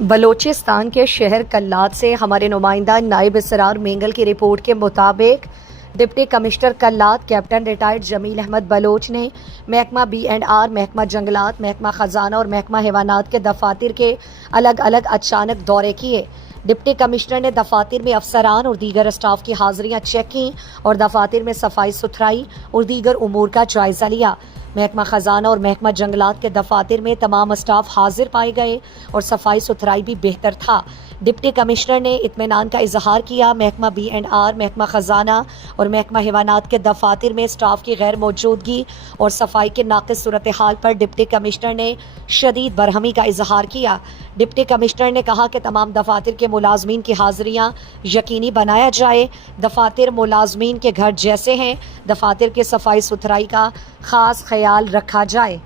بلوچستان کے شہر کلات سے ہمارے نمائندہ نائب اسرار مینگل کی رپورٹ کے مطابق deputy commissioner Kalat captain retired Jamil Ahmed Baloch نے محکمہ B&R، محکمہ جنگلات، محکمہ خزانہ اور محکمہ حیوانات کے دفاتر کے الگ الگ اچانک دورے کیے۔ ڈپٹی کمشنر نے دفاتر میں افسران اور دیگر اسٹاف کی حاضریاں چیک کیں اور دفاتر میں صفائی ستھرائی اور دیگر امور کا جائزہ لیا۔ محکمہ خزانہ اور محکمہ جنگلات کے دفاتر میں تمام اسٹاف حاضر پائے گئے اور صفائی ستھرائی بھی بہتر تھا۔ ڈپٹی کمشنر نے اطمینان کا اظہار کیا۔ محکمہ B&R، محکمہ خزانہ اور محکمہ حیوانات کے دفاتر میں اسٹاف کی غیر موجودگی اور صفائی کے ناقص صورتحال پر ڈپٹی کمشنر نے شدید برہمی کا اظہار کیا۔ ڈپٹی کمشنر نے کہا کہ تمام دفاتر کے ملازمین کی حاضریاں یقینی بنایا جائے۔ دفاتر ملازمین کے گھر جیسے ہیں، دفاتر کے صفائی ستھرائی کا خاص خیال رکھا جائے۔